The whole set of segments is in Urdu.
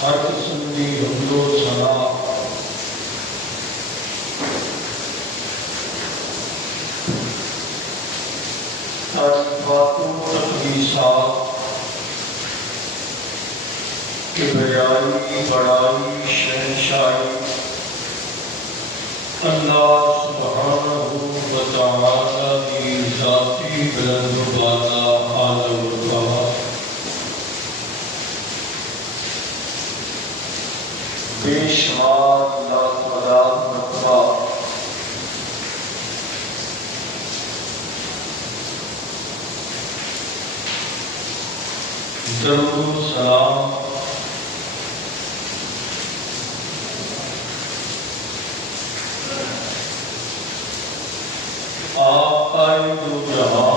ہر قسم کی حمد و ثنا تعریفات و تقدیسات کبریائی بڑائی شہنشائی اللہ سبحانہ و تعالی کی ذاتی بلند و بالا اعلی رتبہ بے شمار لاتعداد مرتبہ درود و سلام آقا دو جہاں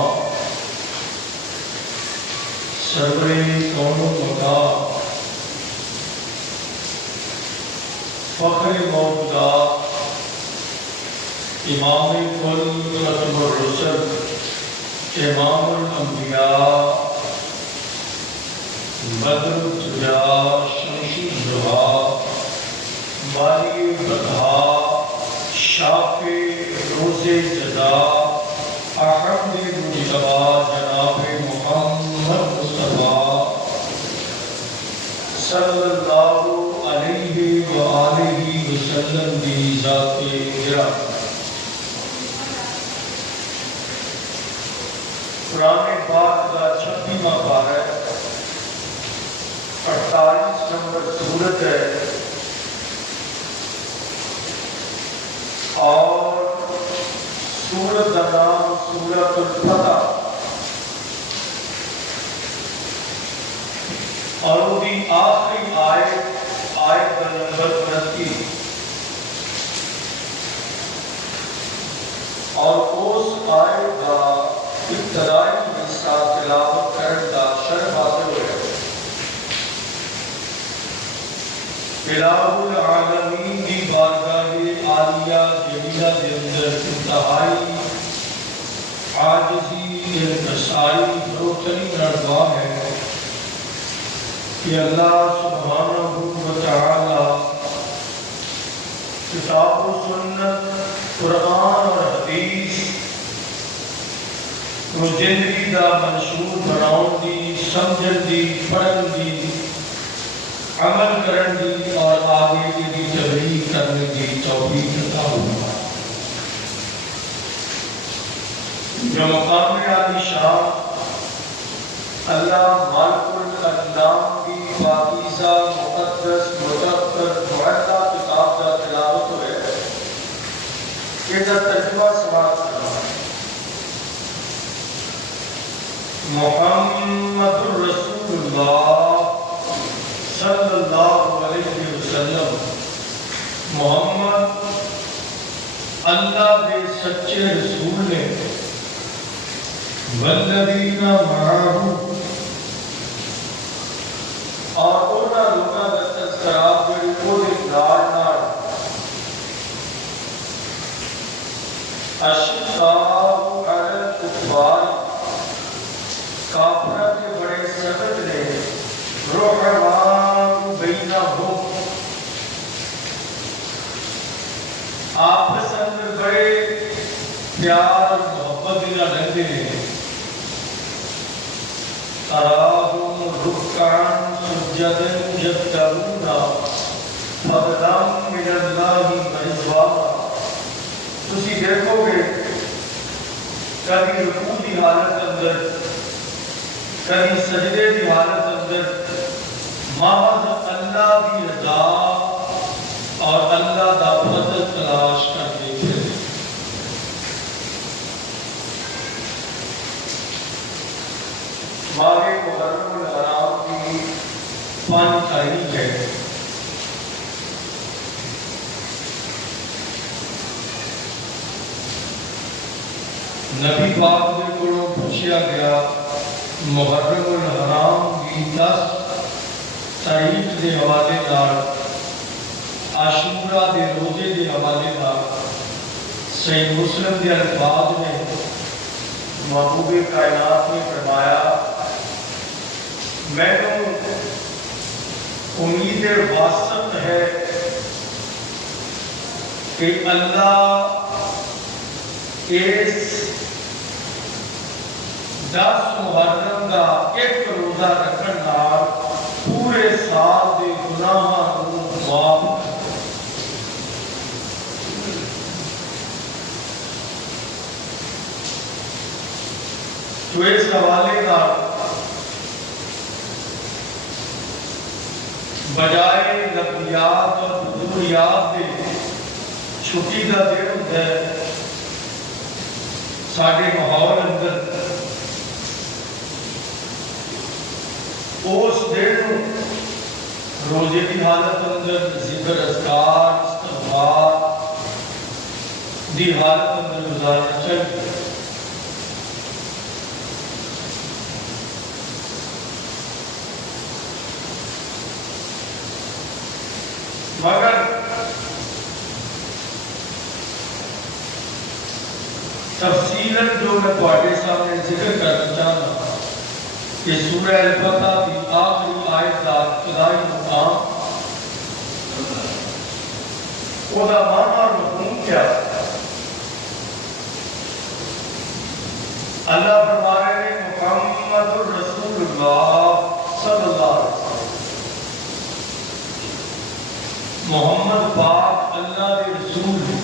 سرور کون و مکان فخر موجودات امام کل ختم الرسل امام الانبیاء بدر الدجا شمس الضحیٰ باری البطحاء شافع روز جزا احمد مجتبی جناب محمد مصطفیٰ صلی اللہ علیہ وآلہ وسلم دی ذات گرامی قرآن پاک کا 36واں پارہ 48 نمبر سورت ہے اور سورت کا نام سورت الفتح اور وہ بھی آخری آیت کا نمبر 29 اور اس آیت کا ابتدائی حصہ تلاوت کرنے کا شرف حاصل ہوا الہ العالمین کی بارگاہ عالیہ جلیلہ کے اندر انتہائی عاجزی انکساری فروتنی نرگاہ ہے کہ اللہ سبحانہ و تعالی کتاب و سنت قرآن اور حدیث کو زندگی دا منشور بناؤں دی سمجھن دی پڑھن دی عمل کرن دی اور آگے کی دی تبلیغ کرنے دی توفیق عطا فرمائے جو مقام عالی شان اللہ مالک الانام کی پاکیزہ مقدس مطہر معطا کتاب کا تلاوت ہوئے یہ دا ترجمہ سماعت کرنا محمد رسول اللہ صلی اللہ علیہ وسلم محمد اللہ کے سچے رسول نے والذین معاہ اور انہاں لوگاں دا تذکرہ جڑے کوئی نال نال اشقاء علی الکفار کافرہ کے بڑے سخت نے رحمان بینہم آپس اندر بڑے پیار محبت دینا رہتے ہیں تراہم رکعن سجدن یبتغون فضلا من اللہ ورضوانا تسی دیکھو گے کبھی رکوع کی حالت اندر کبھی سجدے کی حالت اندر محض اللہ کی رضا اور اللہ کا فضل تلاش کرتے تھے ماہ محرم الحرام کی 5 تاریخ ہے نبی پاک نے کو پوچھا گیا محرم الحرام کی 10 تاریخ کے حوالے نال عاشورہ دے روزے کے حوالے نال صحیح مسلم کے الفاظ میں محبوب کائنات نے فرمایا میں امید واسط ہے کہ اللہ اس 10 محرم کا ایک روزہ رکھن نال پورے سال دے گناہاں نوں معاف کر دے۔ تو اس حوالے کا بجائے لفظیات اور حضوریات دے چھٹی کا دن ہوتا ہے ساڈے ماحول اندر، اس دن روزے کی حالت اندر ذکر اذکار استغفار دی حالت اندر گزارنا چاہیے۔ مگر تفصیلاً جو میں تواڈے سامنے ذکر کرنا چاہتا کہ سورہ الفتح کی آخری آیت کا ابتدائی مقام وہ دا معنی اور مفہوم کیا ہے؟ اللہ فرما رہے ہیں محمد الرسول اللہ صلی اللہ علیہ وسلم، محمد پاک اللہ کے رسول ہیں،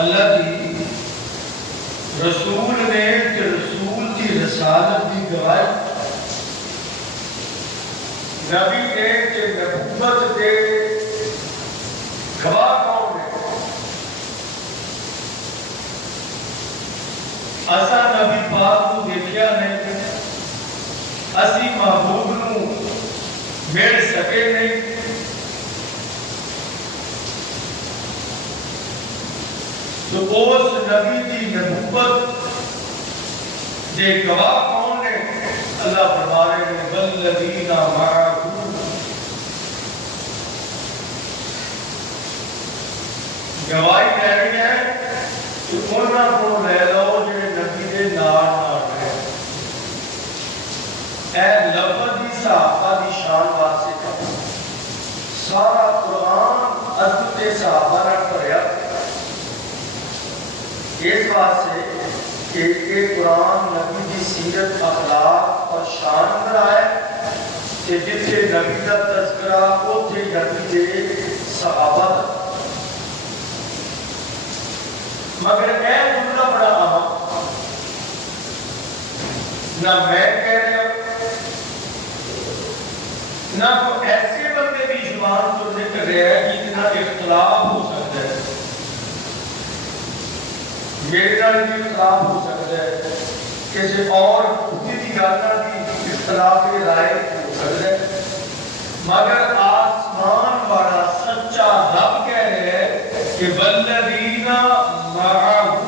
اللہ کی رسول نے کہ رسول کی رسالت کی گواہی، نبی نے کہ نبوت کے گواہ کون ہے؟ اسا نبی پاک کو دیکھیا نہیں، اسی محبوب نو مل سکے نہیں، تو اس نبی کی نبوت دے گواہ کون ہے؟ اللہ فرما رہے ہیں والذین معہ، گواہی کہہ رہی ہے کہ انہاں کو لے لو جڑے نبی دے نال رہے۔ اے لفظ دی صحابہ دی شان واسطے سارا قرآن عظمت صحابہ نال بھریا، اس واسطے کہ یہ قرآن نبی کی سیرت اخلاق اور شان اندر آئے کہ جتنے نبی کا تذکرہ اتنے نبی کے صحابہ دا۔ مگر اے جملہ بڑا اہم، نہ میں کہہ رہا نہ کوئی ایسے بندے کی زبان تو ذکر رہا ہے جتنا اختلاف ہو سکتا ہے، میرے نال بھی اختلاف ہو سکتا ہے، کسی اور کسی کی گل کی اختلاف رائے ہو سکتا ہے، مگر آسمان والا سچا رب کہہ رہے ہیں کہ والذین معہ،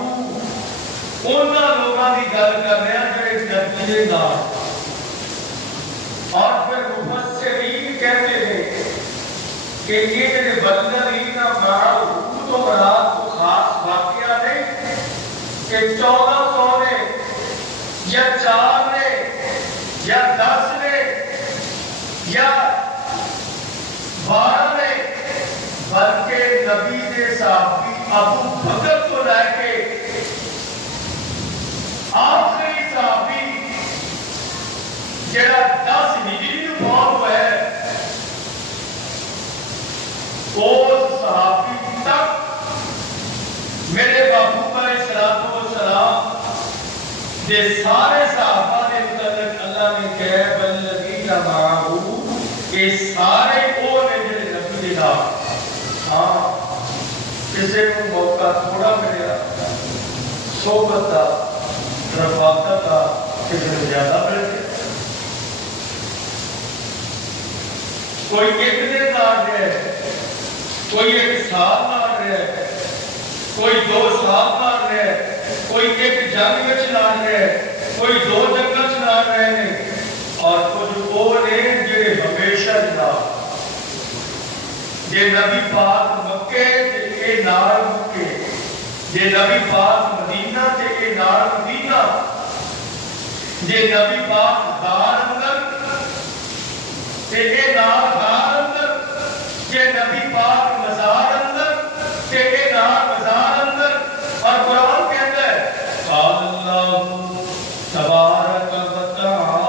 انہاں لوگاں دی گل کر رہے ہیں جو نبی دے نال۔ اور پھر مفسرین کہتے ہیں کہ یہ جو والذین معہ تو مراد کو خاص واقعہ نہیں کہ 1400 نے یا 4 نے یا 10 نے یا 12 نے، بلکہ نبی کے صحابی ابو بکر کو لے کے آخری صحابی جڑا 10 ہجری میں فوت ہوا ہے، اس صحابی تک میرے محبوب علیہ السلام دے سارے صحابہ نے متعلق اللہ نے کہا والذین معہ، یہ سارے وہ نے جڑے نبی دے نال۔ ہاں کسی کو موقع تھوڑا ملیا صحبت کا رفاقت کا، کسی کو زیادہ مل گیا، کوئی ایک دن نال رہے، کوئی 1 سال نال رہے، کوئی 2 سال نال رہے، کوئی 1 جنگ وچ نال رہے، کوئی 2 جنگاں وچ نال رہے نے، اور کچھ وہ نے جڑے ہمیشہ نال، جے نبی پاک مکے تے اے نال مکے، جے نبی پاک مدینہ تے اے نال مدینہ، جے نبی پاک دار اندر تے اے نال گھر اندر جے نبی پاک مزار اندر تے اے نال مزار اندر اور قرآن کہتا ہے قال اللہ تبارک و تعالی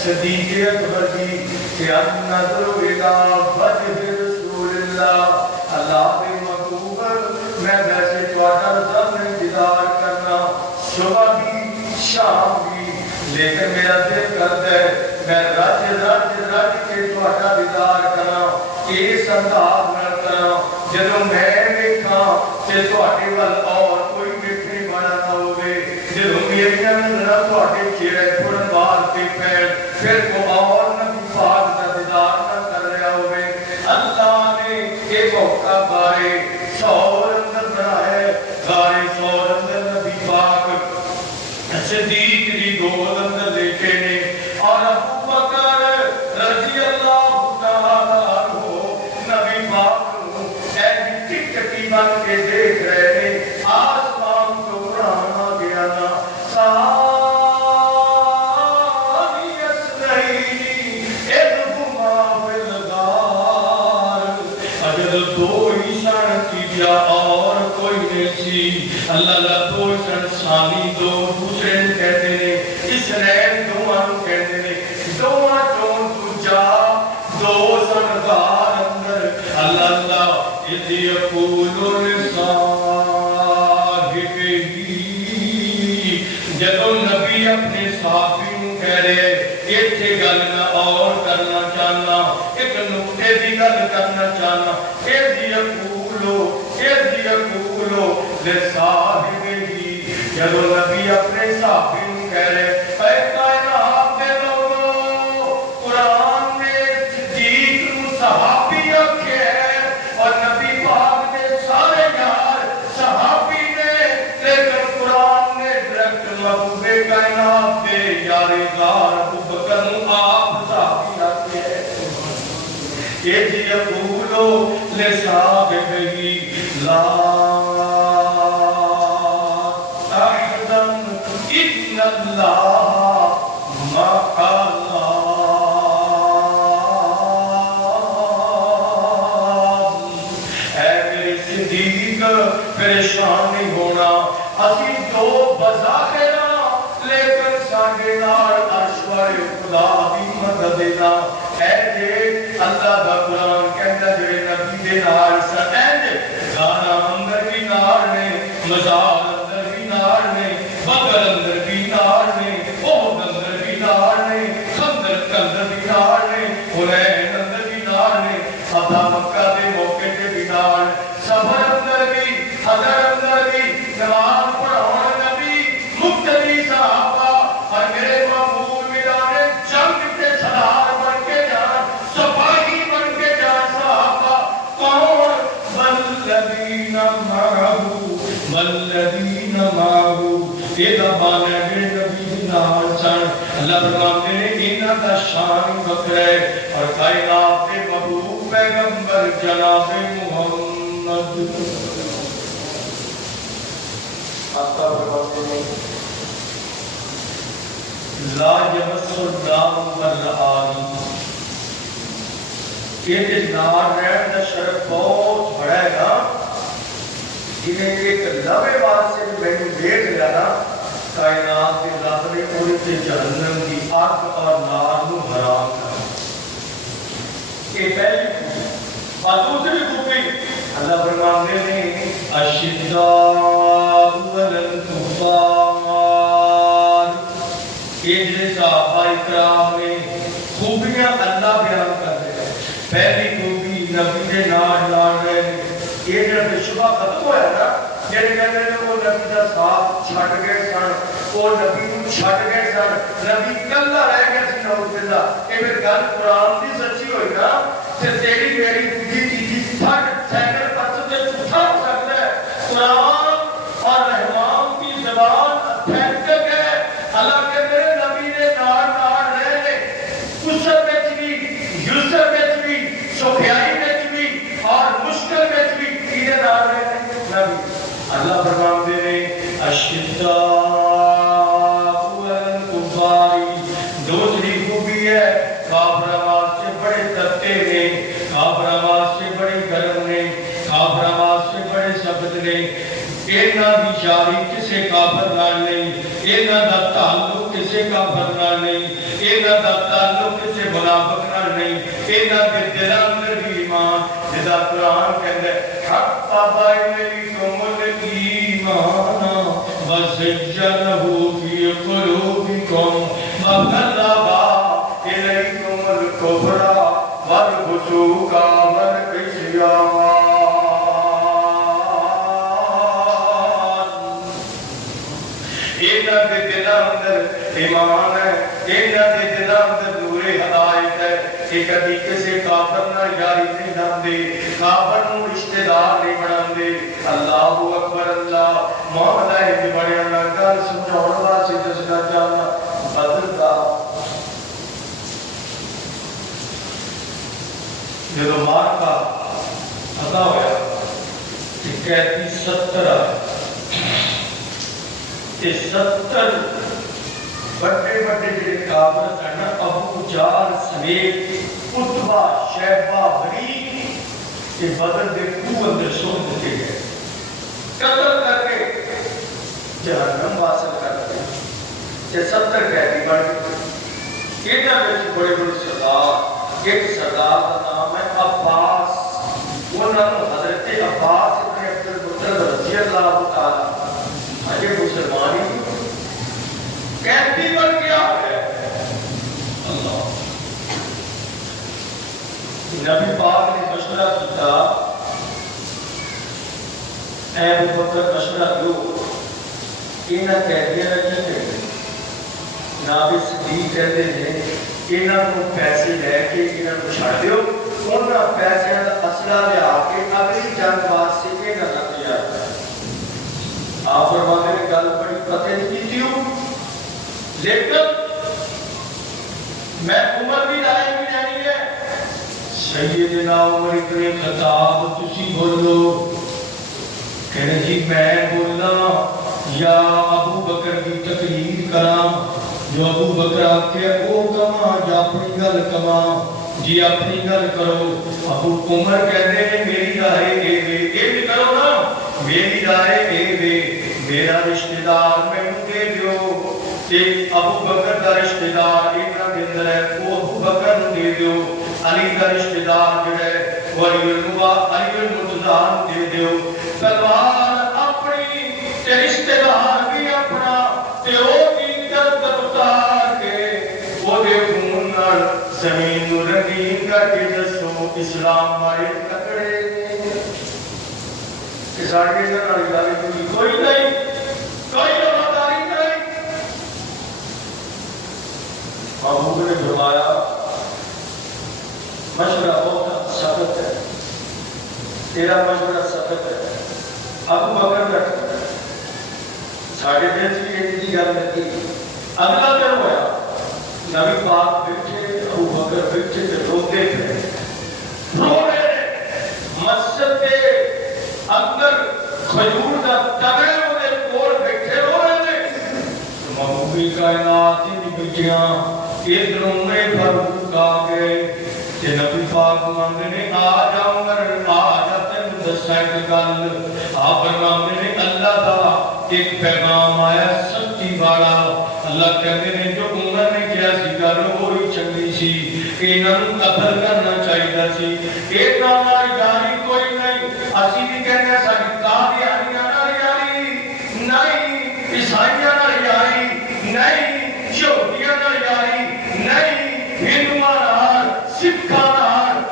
صدیق اکبر کی کہ النظر الى وجہ رسول اللہ اللہ کے محبوب میں ویسے تہاڈا سامنے دیدار کرنا صبح بھی شام بھی لیکن میرا دل کرتا ہے میں رج کے تہاڈا دیدار کرنا اس انداز نال کرنا جدوں میں ویکھاں تے تہاڈے ول اور کوئی ویکھنے والا نہ ہوے جدوں میریاں نظراں تہاڈے چہرے پھڑن واسطے پین پھر کو اور نبی پاک کا دیدار نہ کر رہا ہوئے اللہ نے ایک موقع بارے سور اندر بنایا بارے سور اندر نبی پاک صدیق دی گود اندر لیٹے نے اور ابو بکر رضی اللہ تعالیٰ عنہ نبی پاک کو ایسی ٹک ٹکی بن کے دیکھ رہے نے آسمان تو قرآن آ گیا نا اور کوئی نہیں سی اللہ دو ثانی دو دوسرے کہتے ہیں اسرائیل دوان کہتے ہیں دوان چون تجا دو سنگار اندر اللہ اذ یقول لصاحبہ جدو نبی اپنے صحابی کہہ رہے ایک تھے گل میں اور کرنا چاہنا ایک نقطے دی گل کرنا چاہنا اذ یقولو لصاحبہ جدو نبی اپنے صحابی کہہ رہے اے کائنات دے لوگو قرآن نے صدیق نو صحابی رکھے ہے اور نبی پاک نے سارے یار صحابی نے لیکن قرآن نے ڈائریکٹ محبوب کائنات دے یار غار ابو بکر نو آپ صحابی رکھے ہے اذ یقولو لصاحبہ لا تحزن ان اللہ معنا اے میرے صدیق پریشان نہیں ہونا اسی دو بظاہر لیکن ساڈے نال عرش والے خدا دی مدد دینا اے جے اللہ دا قرآن کہندا جڑے نبی دے نال سٹینڈ گانا اندر بھی نار نے مزار اندر بھی نار نے بدر اندر بھی نار نے احد اندر بھی نار نے خندق اندر بھی نار نے حنین اندر بھی نار نے فتح مکہ دے موقع تے بھی نار صبر اندر بھی حضر اندر بھی نماز پڑھاؤن نبی مقتدی صحابہ اور میرے محبوب میدان جنگ تے سردار بن کے جان سپاہی بن کے جان صحابہ کون والذین معہو ایدہ بانے گے نبی نال چن اللہ فرماتے ہیں انہاں دا شان بکر ہے اور کائنات کے محبوب پیغمبر جناب محمد آقا فرماتے ہیں لا یمس النار والآلی یہ نار رہن دا شرف بہت بڑا ہے نا جنہیں ایک لبے بات سے میں نے دیکھ لینا کائنات کے رب نے پوری سے جہنم کی آگ اور نار نو حرام کرا یہ پہلی خوبی اور دوسری خوبی اللہ فرماتے ہیں اشداء علی الکفار پہلی خوبی نبی نے نال نال رہے یہ جب شبہ ختم ہویا نا جڑے کہتے ہیں وہ نبی دا ساتھ چھڈ گئے سن وہ نبی کو چھڈ گئے سن نبی کلا رہ گیا سی نعوذ باللہ یہ پھر گل قرآن دی سچی ہوئی نا تے تیری میری دوجی تیجی پھٹ سائیکل پرس تے جھوٹا ہو سکتا ہے قرآن اور رحمان کی زبان اتھینٹک ہے اللہ کے میرے نبی نے نال نال رہے کسر وچ بھی یسر وچ بھی سوکھیائی وچ بھی اور مشکل وچ بھی کینے نال رہے نبی اللہ فرماتے ہیں اشداء الکفاری دوسری خوبی ہے کافر آواز سے بڑے تتے نے کافر آواز سے بڑے گرم نے کافر آواز سے بڑے سخت نے اینا دی یاری کسے کافر نال نہیں اینا دا تعلق کسے کافر نال نہیں اینا دا تعلق کسے منافق نال نہیں اینا دے دل اندر بھی ایمان جدا قرآن کہندے حَقَّ بَيْنَيْكُمُ الْإِيمَانَ وَزَيَّنَهُ فِي قُلُوبِكُمْ وَكَرَّهَ إِلَيْكُمُ الْكُفْرَ وَالْفُسُوقَ وَالْعِصْيَانَ اینا دے دل اندر ایمان ہے اینا دے دل اندر نور ہدایت ہے کہ کبھی کسی کافر نہ یاری نہیں لاندے کافر نو رشتہ دار نہیں بناندے اللہ اکبر اللہ مولا ہے بڑے اللہ گل سمجھاؤن واسطے دسنا چاہنا بدر دا جدو مار کا پتا ہویا کہ قیدی 70 آئے کہ 70 بڑے بڑے جڑے کافر سن ابو جہل سمیت عتبہ شیبہ ولید کہ بدر دے کوہ اندر سون دیتے گئے قتل کر کے جہنم حاصل کرتے کہ 70 قیدی بن گئے انہاں وچ بڑے بڑے سردار ایک سردار کا نام ہے عباس انہاں نوں حضرت عباس ابن عبد المطلب رضی اللہ تعالی آجے مسلمانی قیدی بن گیا ہے اللہ نبی پاک نے مشورہ کیا اے ابو بکر مشورہ دو انہاں قیدیاں نے کی کہتے نبی صدیق کہتے ہیں انہاں کو پیسے لے کے انہاں کو چھڑ دیو انہاں پیسے کا اسلحہ لے آ کے اگلی جنگ واسطے انہاں کا تیار ہے آپ فرماتے ہیں گل بڑی پتہ کی تھیوں لیکن میں عمر بھی لائے بھی نہیں ہے سیدنا عمر ابن خطاب تسی بولو کہنے جی میں بولنا یا ابو بکر کی تقریر کرام جو ابو بکر آپ کے او کما یا اپنی گل کما جی اپنی گل کرو ابو عمر کہتے ہیں میری رائے اے وے یہ بھی کرو نا میری رائے اے وے میرا رشتہ دار میں دے دیو تے ابو بکر دا رشتہ دار ایک دے اندر ہے وہ ابو بکر نو دے دیو علی دا رشتہ دار جو ہے وہ علی المرتضی دے دیو تلوار اپنی تے رشتہ دار بھی اپنا تے او بھی درد اتار کے وہ دے خون نال زمین نو رنگین کر کے دسو اسلام والے تکڑے ساڑھے نال گل کوئی نہیں کوئی وفاداری نہیں ابو نے فرمایا مشورہ بہت سخت ہے تیرا مشورہ سخت ہے ابو بکر بیٹھا ساڑھے دن سے ایک دی گل لگی اگلا دن ہوا نبی پاک بیٹھے ابو بکر بیٹھے تے روتے تھے رو رہے مسجد کے اندر خجور دا تگڑے ہوئے کول بیٹھے رو رہے تھے محبوبی کائنات کی بیٹیاں ادھر عمرے فاروق آ گئے تے نبی پاک مانگے نے آ جا عمر آ جا تینوں دساں ایک گل آپ فرماندے نے اللہ دا ایک پیغام آیا سچی والا اللہ کہتے ہیں جو عمر نے کیا سی گل وہی چنگی سی انہاں نوں قتل کرنا چاہیے سی اینا نال یاری کوئی نہیں اسی بھی کہتے ہیں ساڈی قادیانیاں نال یاری نہیں عیسائیاں نال یاری نہیں یہودیاں نال یاری نہیں ہندوؤں نال سکھاں نال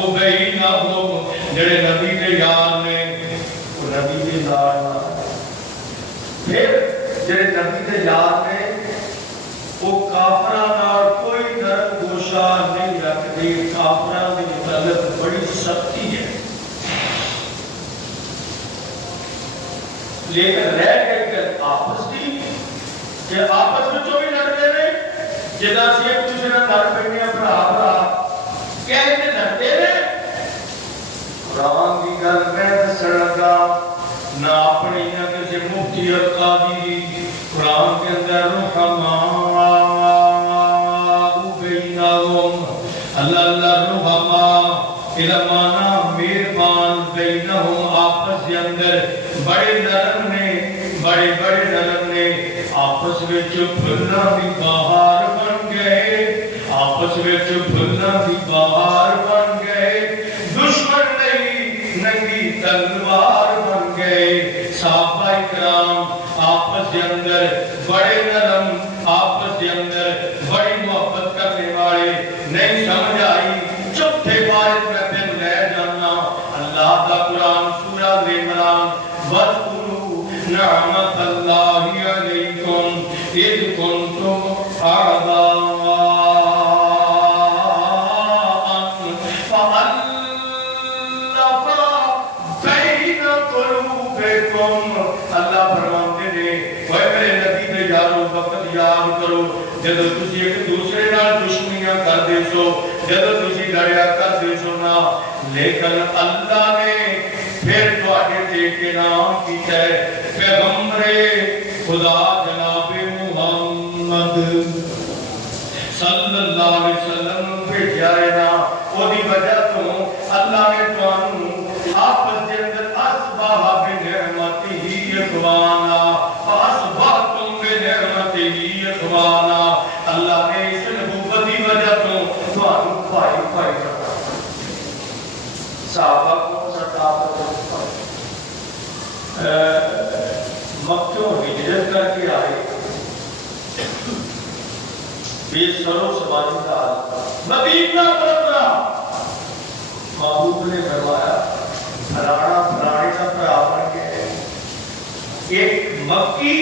وبینہم جڑے نبی دے یار نے وہ نبی دے یار نہ پھر جڑے نبی دے یار نے وہ کافراں نال کوئی نرم گوشہ نہیں رکھتے کافراں دے متعلق بڑی سختی ہے لیکن رہ گئی کہ آپس دی کہ آپس میں جو بھی لڑتے رہے جدا سی ایک دوسرے نال لڑ پئے بھرا بھرا کہتے لڑتے رہے قرآن کی گل میں دسن لگا نہ اپنی نہ کسی مفتی اور قاضی قرآن کے اندر رحماء بینہم اللہ اللہ رحماء علمانا مہربان بینہم آپس کے اندر بڑے نرم نے بڑے بڑے نرم نے آپس میں پھلنا بھی بہار بن گئے آپس میں پھلنا بھی بہار بن گئے دشمن نہیں ننگی تلوار بن گئے صحابہ اکرام آپس کے اندر بڑے نرم آپس کے اندر بڑی محبت کرنے والے نہیں سمجھ آئی چوتھے بارت میں پھر لے جانا اللہ کا قرآن سورہ عمران وَاذْكُرُوا نِعْمَتَ اللَّهِ عَلَيْكُمْ إِذْ كُنْتُمْ أَعْدَاءً فَأَلَّفَ بَيْنَ قُلُوبِكُمْ اللہ فرماتے ہیں اے میرے نبی دے یارو وقت یاد کرو جدو تسی ایک دوسرے نال دشمنیاں کر دے سو جدو تسی لڑیا کر دے سو نا لیکن اللہ نے پھر تواڈے تے کے نام کیتا ہے پیغمبر خدا جناب محمد صلی اللہ علیہ وسلم بھیجا ہے نا اودی وجہ تو اللہ نے تانوں آپس دے اندر اصبح بنعمتہ اخوانا فاصبحتم بنعمتہ اخوانا اللہ نے اس نبوت دی وجہ تو تانوں بھائی بھائی کرتا صحابہ کو مکہ ہجرت کر کے آئے بے سرو سواری کا مدینہ پہنچا محبوب نے فرمایا فلانا فلانے کا بھرا بن گئے ایک مکی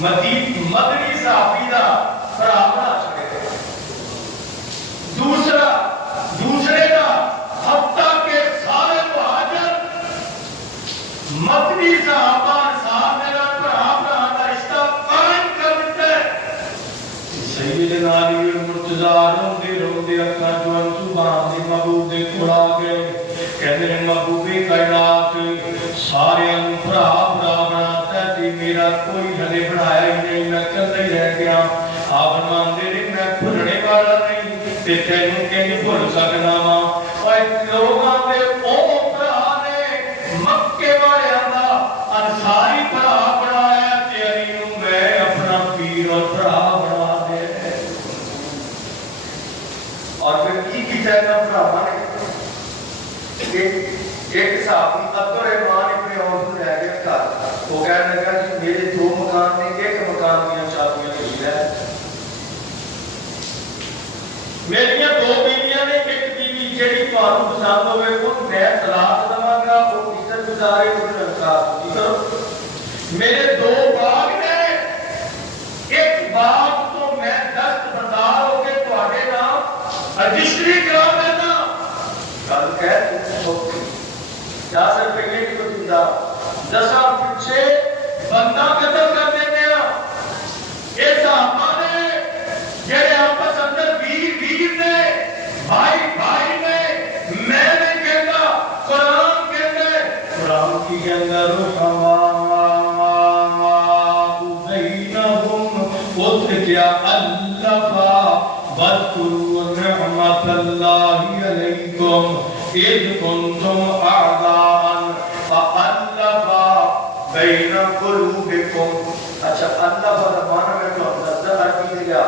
مدنی صحابی کا بھرا بنا چھڑے دوسرے کا حتیٰ کے سارے مہاجر مدنی صحابہ صاحب میرا بھرا کا رشتہ قائم کر دیتے سیدنا علی المرتضیٰ روندے اکھاں جو زبان دی محبوب دے کول آ گئے کہندے نے محبوب کائنات سارے بھرا بناتا ہے میرا کوئی ہلے بنایا ہی نہیں میں کلا ہی رہ گیا آپ فرماندے نے میں بھولنے والا نہیں تے تینوں کنج بھول سکنا وا اوے لوگاں دے او بھرا نے مکے والے دا انصاری بھرا بنایا تے علی نوں میں اپنا پیر اور بھرا بنا دے اور پھر کی کہتا بھرا نے ایک صحابی عبد الرحمن ابن عوف رہ گیا گھر وہ کہنے لگا کہ میرے دو مکان میں ایک مکان کی شادیاں کی ہے میری دو بیویاں نے ایک بیوی جیڑی تانوں پسند ہوئے وہ میں طلاق دواں گا وہ عزت گزارے وہ انکار نہیں کرو میرے دو باغ نے ایک باغ تو میں دستبردار ہو کے تواڈے نام رجسٹری کرا دینا گل کہہ تو 10 روپے کی کوئی دینا 10 پیچھے بندہ قتل کر دیتے ہیں یہ صحابہ نے جڑے آپس اندر ویر نے بھائی نے میں نے کہتا قرآن کی اندر رحماء بینہم قدر کیا اللہ واذکروا نعمت اللہ علیکم اذ کنتم اعداء فألف بین قلوبکم اچھا اللہ فرمانا میں تو اندر عربی دیا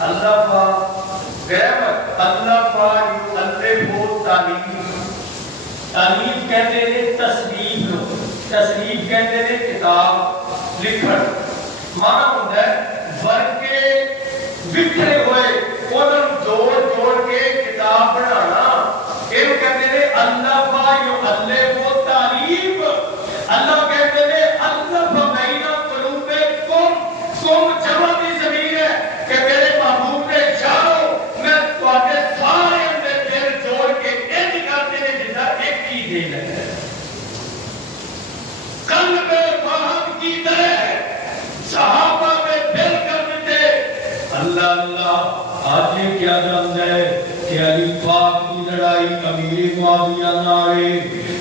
اللہ گرامر اللہ یؤلف تعلیف کہتے ہیں تصریف کہتے ہیں کتاب لکھن مانا ہوتا ہے ورکے بکھرے ہوئے انہوں جوڑ کے آج یہ کیا جانتا ہے کہ علی پاک کی لڑائی امیر معاویہ نارے،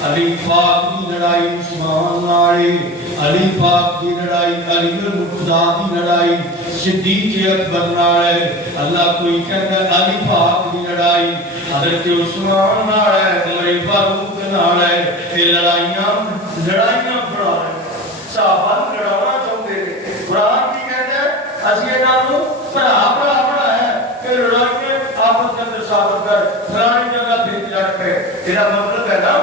علی پاک کی لڑائی عثمان نارے، علی پاک کی لڑائی علی المرتضیٰ کی لڑائی صدیق اکبر نارے۔ اللہ کوئی کہتا ہے علی پاک کی لڑائی حضرت عثمان نارے، عمر فاروق نارے۔ یہ لڑائیاں بڑھا رہے صحابہ لڑانا چاہتے ہیں۔ قرآن کی کہتے ہیں اسی ناموں بڑا ہے کہ لڑائیاں آپس کے اندر ثابت کر فلانی جگہ پہ لڑ پہ، تیرا مطلب ہے نا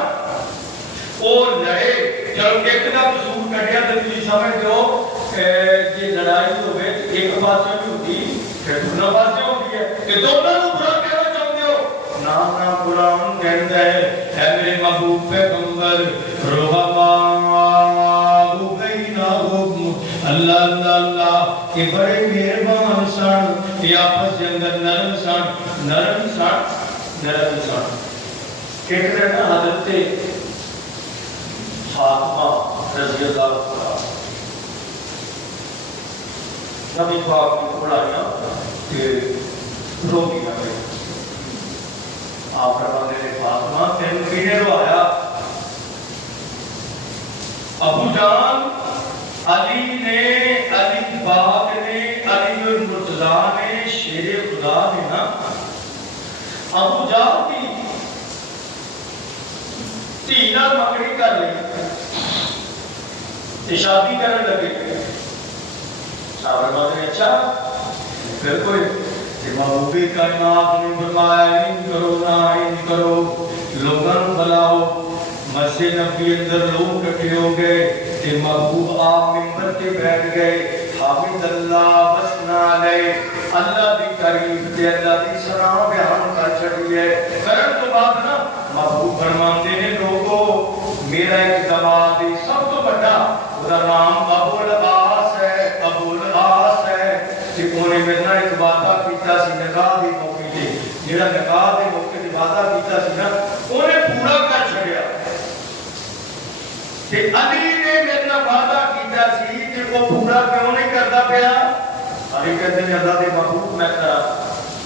وہ لڑے چلو ایک کا قصور کٹیا تو تھی سمجھ دو یہ لڑائی ہوئے ایک پاسے بھی ہوتی پھر دوسرا پاسے ہوتی ہے کہ دونوں کو برا کہنا چاہتے ہو۔ نام قرآن کہتا ہے اے میرے محبوب پیغمبر اللہ اللہ اللہ کہ بڑے مہربان سن، یہ آپس کے اندر نرم سن۔ ایک دن حضرت فاطمہ رضی اللہ عنہا نبی پاک کی پڑھائیاں کہ روکی نہ گئی۔ آپ فرماتے ہیں فاطمہ تین کینے روایا؟ ابو جان علی نے، علی باغ نے، علی المرتضیٰ نے، شیر خدا نے نا ابو جان کی تینا مکڑی کر لی، شادی کرنے لگے۔ صاحب نے اچھا پھر کوئی محبوبی کائنات نے فرمایا ان کرو نہ ان کرو، لوگوں بلاؤ۔ مسجد نبی اندر لوگ اکٹھے ہو گئے کہ محبوب آپ منبر کے بیٹھ گئے، حامد اللہ وثنا علیہ، اللہ دی تعریف تے اللہ دی ثنا بیان کر چھڑی ہے۔ کرن تو بعد نا محبوب فرماتے ہیں لوگوں میرا ایک دماد سب تو بڑا اس کا نام ابو العاص ہے، ابو العاص ہے۔ کہ انہوں نے میرے نال ایک وعدہ کیتا سی نکاح دے موقع تے، جڑا نکاح دے موقع تے وعدہ کیتا سی نا انہیں پورا کر چھڑیا۔ کہ علی نے میرے نال وعدہ کیتا سی کہ وہ پورا کیوں نہیں کرتا پیا؟ علی کہتے ہیں اللہ دے محبوب میں کرا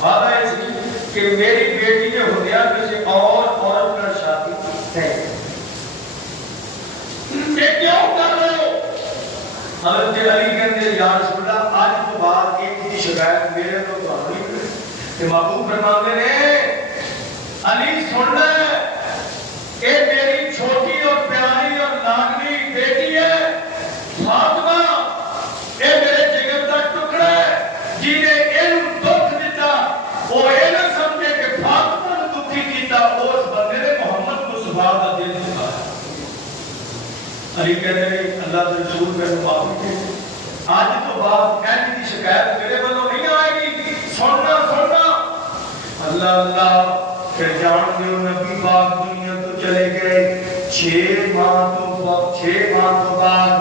وعدہ ہے سی کہ میری بیٹی نے ہویا کسی اور عورت کا شادی ہے، کہ کیوں کر رہے ہو؟ حضرت علی کہتے ہیں یا رسول اللہ آج تو بعد ایک کی شکایت میرے تو نہیں کرے کہ محبوب فرماتے ہیں علی سن لے کہ میری چھوٹی اور پیاری اور لاڈلی بیٹی ہے فاطمہ، اے میرے جگر کا ٹکڑا ہے جنہیں علم دکھ دیتا وہ علم سمجھے کہ فاطمہ نے دکھی کیتا اس بندے نے محمد مصطفیٰ کا دل دکھایا۔ علی کہتے ہیں اللہ کے رسول میں معافی دے آج تو بعد کہنے کی شکایت میرے بندوں نہیں آئے گی، سننا اللہ اللہ۔ پھر جان دیو نبی پاک دنیا تو چلے گئے، 6 ماہ تو بعد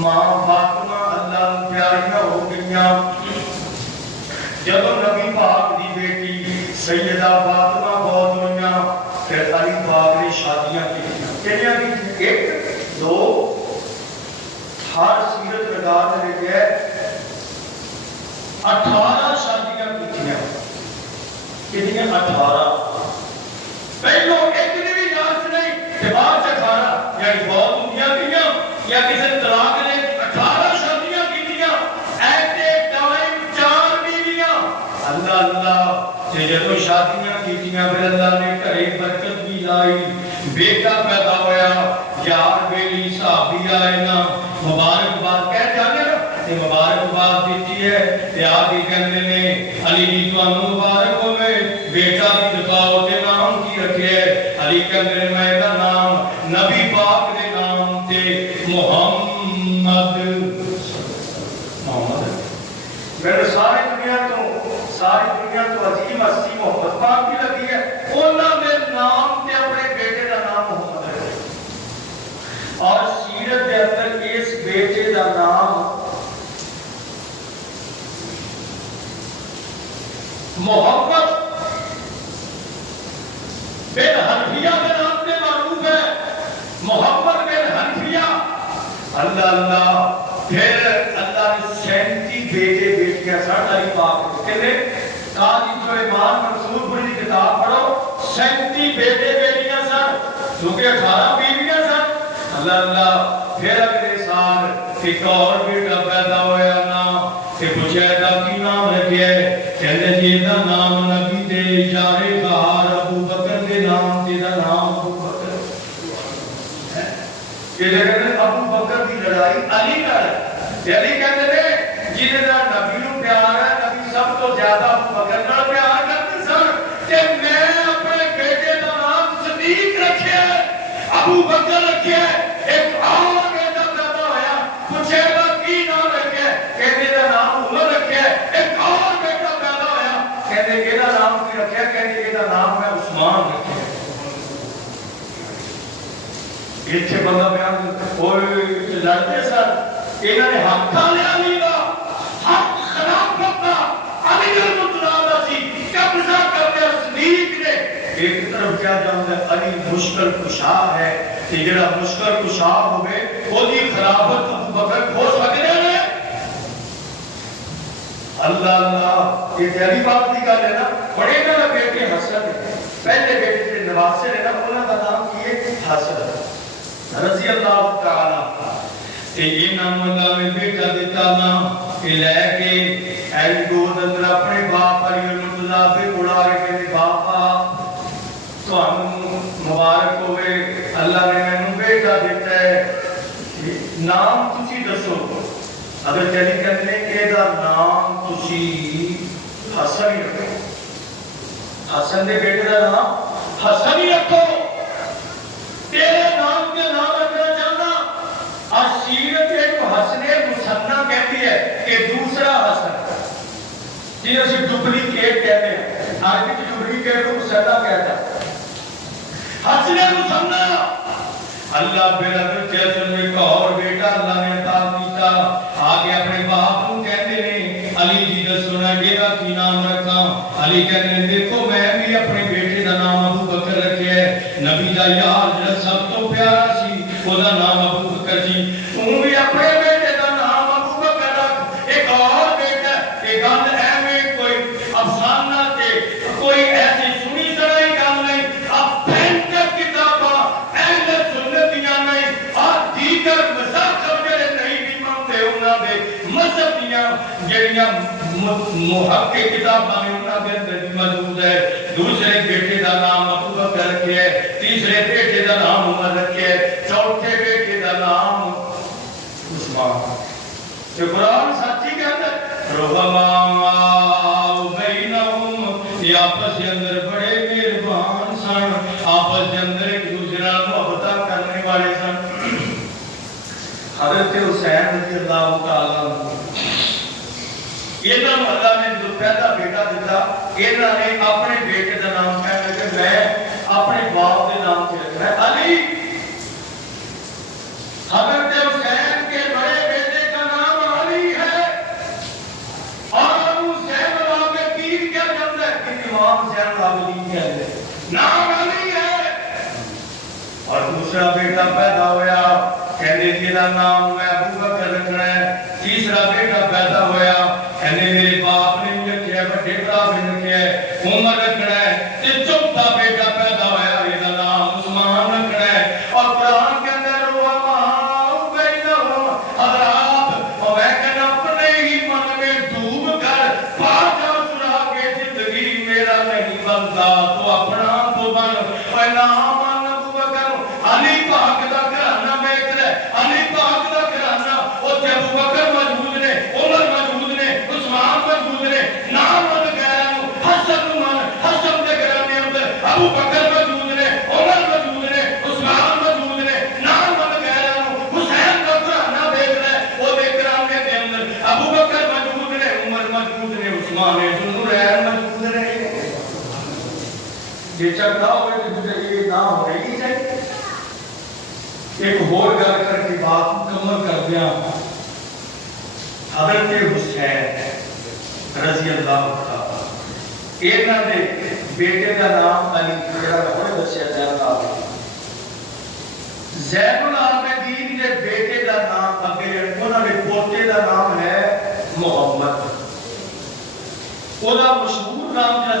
ماں فاطمہ اللہ پیاریاں ہو گئیاں۔ جب نبی پاک دی بیٹی سیدہ فاطمہ بہت ہوئیاں پھر علی پاک نے شادیاں کی، کنیاں کی 1 2 ہر سیرت رگار نے لے گئے 18 شادیاں کی، کتنی 18 پہلو ایک نے بھی جانچ نہیں کہ بعد 18 یعنی بہت دنیا کیاں یا کسی طلاق نے 18 شادیاں کیتیاں، ایسے ٹائم 4 بیویاں۔ اللہ اللہ سے جدو شادیاں کیتیاں پھر اللہ نے گھرے برکت بھی لائی، بیٹا پیدا ہویا، یار بیلی صحابی آئے نا مبارکباد کہہ جانے نا یہ مبارکباد دیتی ہے کہ آگے کہنے نے علی جی تو مبارک ہوئے بیٹا بھی دکھاؤ تے نام کی رکھے ہے، علی کہنے میں کا نام نبی پاک دے نام تے محمد میرے ساری دنیا تو عظیم ہستی محمد پاک کی لگی ہے، انہوں نے نام تے اپنے بیٹے کا نام محمد ہے اور سیرت کے اندر اس بیٹے کا نام محمد بن حنفیہ کے نام سے معروف ہے، محمد بن حنفیہ۔ اللہ اللہ پھر اللہ نے 37 بیٹے بیٹیاں سن علی پاک کے، کتنے؟ قاضی سلیمان منصور پوری کی کتاب پڑھو 37 بیٹے بیٹیاں سن کیونکہ 18 بیویاں سن اللہ اللہ پھر اگلے سال ایک اور بیٹا پیدا ہویا نا کہ پوچھا دا کی نام رکھیا ہے کہندے جی دا نام نبی دے یارے بہار ابو بکر دے نام تے دا نام ابو بکر کہ جگہ ابو بکر دی لڑائی علی نال علی کہندے نے جنہاں دا نبی نوں پیار ہے نبی سب تو زیادہ ابو بکر نال پیار کرتے سن کہ میں اپنے بیٹے دا نام صدیق رکھیا ہے ابو بکر رکھیا ہے ایک اور بیٹا پیدا ہویا پوچھے گا کی نام رکھیا ہے کہندے دا نام عمر رکھیا ہے ایک اور بیٹا پیدا ہویا کہندے کہ دا نام کی رکھیا کہندے کہ دا نام ہے عثمان رکھیا ہے ایتھے بندہ بیان اوئے لڑتے سن انہاں نے حق کھا لیا علی دا حق خلافت دا علی المطلع سی قبضہ کر لیا صدیق نے ایک طرف کیا جانتا ہے علی مشکل کشا ہے کہ جڑا مشکل کشا ہوئے وہ دی خلافت ابو بکر کھو سکتے ہیں اللہ اللہ یہ تیری بات کی گل ہے نا بڑے نا بیٹے حسن ہے پہلے بیٹے سے نواسے نے نا انہوں کا نام کیے حسن رضی اللہ تعالیٰ کہ یہ نام اللہ میں بیٹا دیتا نا کہ لے کے ایل گود اندر اپنے باپ علی المطلع پہ اڑا رہے کہ باپا تو ہم مبارک ہوئے اللہ نے میں بیٹا دیتا ہے نام تسی دسو اگر چلی کرنے کے دا نام تسی حسن ہی رکھو حسن دے بیٹے دا نام حسن ہی رکھو تیرے نام کے نام رکھنا چاہنا اور سیرت ایک حسن مسنہ کہتی ہے کہ دوسرا حسن جنہوں سے ڈپلیکیٹ کہتے ہیں آگے کی ڈپلیکیٹ کو مسنہ کہتا ہے حسن مسنہ اللہ بیرد جیسن میں ایک اور بیٹا اللہ نے عطا کیتا آگے اپنے باپ کو کہتے ہیں علی جی نے سنا گیا کی نام رکھا علی کہتے ہیں دیکھو میں بھی اپنے بیٹے دا نام ابو بکر رکھے ہے نبی دا یار جنہا سب تو پیارا سی وہ دا نام ابو بکر سی تم بھی اپنے بیٹے دا نام ابو بکر رکھ ایک اور بیٹا ایک گل ایویں کوئی افسانہ تے کوئی ایسی سنی سنائی گل نہیں اب پینٹر کتاباں اہل سنتیاں نہیں اور دیگر مذہب جڑے نہیں بھی مانتے انہاں دے مذہب دیاں جڑیاں محقق کتاباں نے انہاں دے اندر بھی موجود ہے دوسرے بیٹے دا نام ابو بکر رکھے ہے تیسرے بیٹے دا نام عمر رکھے ہے چوتھے بیٹے دا نام عثمان یہ قرآن سچی کہتا ہے رحماء بینہم یہ آپس کے اندر بڑے مہربان سن آپس کے اندر ایک دوسرا محبت کرنے والے سن حضرت حسین رضی اللہ تعالیٰ یہ نام اللہ نے جو پہلا بیٹا دیتا انہوں نے اپنے بیٹے کا نام کہنا کہ میں اپنے باپ کے نام سے رکھنا ہے علی حضرت حسین کے بڑے بیٹے کا نام علی ہے اور ابو حسین العابدین کیا جانتا ہے کہ امام حسین العابدین کہتے ہیں نام علی ہے اور دوسرا بیٹا پیدا ہویا کہنے جیدہ نام میں ابو بکر رکھنا ہے تیسرا بیٹا پیدا ہویا کہنے میرے باپ نے بھی رکھے ہے بڑے برا بھی رکھے ہے عمر رکھنا ہے تے چوتھا بیٹا پیدا ہویا یہ نام عثمان رکھنا ہے اور قرآن کے اندر رحماء بینہم حضرات اور میں کہنا اپنے ہی من میں ڈوب کر پاجا سرا کے زندگی میرا نہیں بنتا تو اپنا تو بن اور نام ابو بکر علی پاک دا گھرانہ بیٹھ رہے علی پاک دا گھرانہ اور جب ابو بکر موجود نے عمر موجود نے عثمان موجود نے نام مد گیا حسن حسن دے گھرانے اندر ابو بکر موجود نے عمر موجود نے عثمان موجود نے نام مد گیا حسین دا گھرانہ بیٹھ رہے وہ دے گھرانے دے اندر ابو بکر موجود نے عمر موجود نے عثمان ذوالنورین موجود نے یہ چکا ہوئے کہ یہ نہ ہو رہی چاہیے ایک اور گل کر کے بات مکمل کر دیا حضرت حسین رضی اللہ تعالیٰ انہاں دے بیٹے کا نام علی جڑا ہونے دسیا جاتا ہے زین العابدین دے بیٹے کا نام اگے انہاں دے پوتے کا نام ہے محمد اودا مشہور نام جڑا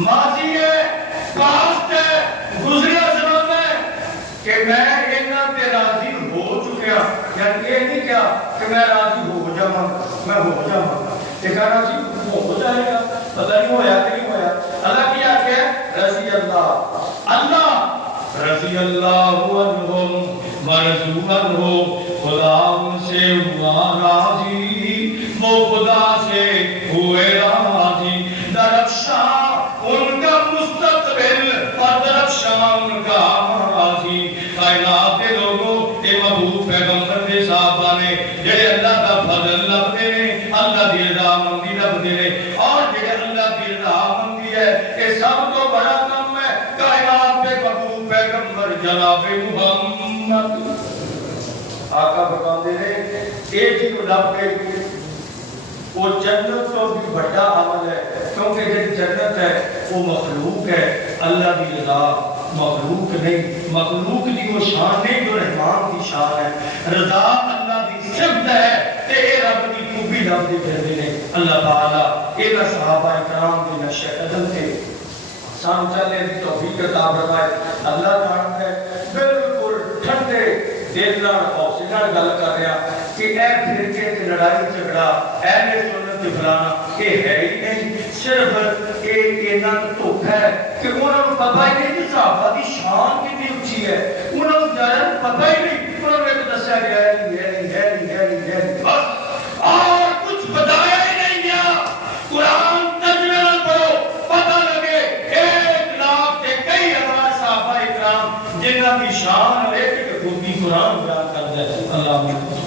ماضی ہے، پاسٹ ہے، گزریا زمانہ ہے کہ میں انہاں تے راضی ہو چکیا، یعنی یہ نہیں کیا کہ میں راضی ہو جاواں، میں ہو جاواں، یہ کہنا سی ہو جائے گا، پتہ نہیں ہویا کہ نہیں ہویا۔ اللہ کیا کہ رضی اللہ، اللہ رضی اللہ عنہم ورضوا عنہ، خدا ان سے ہوا راضی، وہ خدا سے ہوئے راضی، درخشاں ان کا مستقبل اور درخشاں ان کا ماضی۔ کائنات کے لوگوں اے محبوب پیغمبر دے صحابہ نے جڑے اللہ دا فضل لبدے نے، اللہ دی رضا مندی لبدے نے، اور جڑے اللہ دی رضا مندی ہے اے سب تو بڑا کم ہے۔ کائنات کے محبوب پیغمبر جناب محمد آقا فرماتے ہیں ایک ہی کو لب کے وہ جنت تو بھی بڑا عمل ہے، کیونکہ جو جنت ہے وہ مخلوق ہے، اللہ کی رضا مخلوق نہیں، مخلوق کی وہ شان نہیں جو رحمان کی شان ہے، رضا اللہ کی صفت ہے تے اے رب کی خوبی رب دی پھردے نے۔ اللہ تعالیٰ اینا صحابہ اکرام دی نقش قدم تے سام چلنے دی توفیق عطا فرمائے۔ اللہ تعالیٰ ہے بالکل ٹھنڈے دل نال حوصلے نال گل کر رہا کہ اے فرقے تے لڑائی جھگڑا اہل سنت تے فلانا یہ ہے ہی نہیں، صرف انہاں دا دھوکا ہے کہ انہاں نوں پتہ ہی نہیں کہ صحابہ دی شان کتنی اونچی ہے، انہاں نوں ذرا پتہ ہی نہیں، انہاں نے دسیا گیا ہے بس اور کچھ بتایا ہی نہیں گیا۔ قرآن ترجمے نال پڑھو پتہ لگے 1,00,000 تے کئی ہزار صحابہ اکرام جنہاں دی شان لیکن خود بھی قرآن بیان کرتا ہے۔ اللہ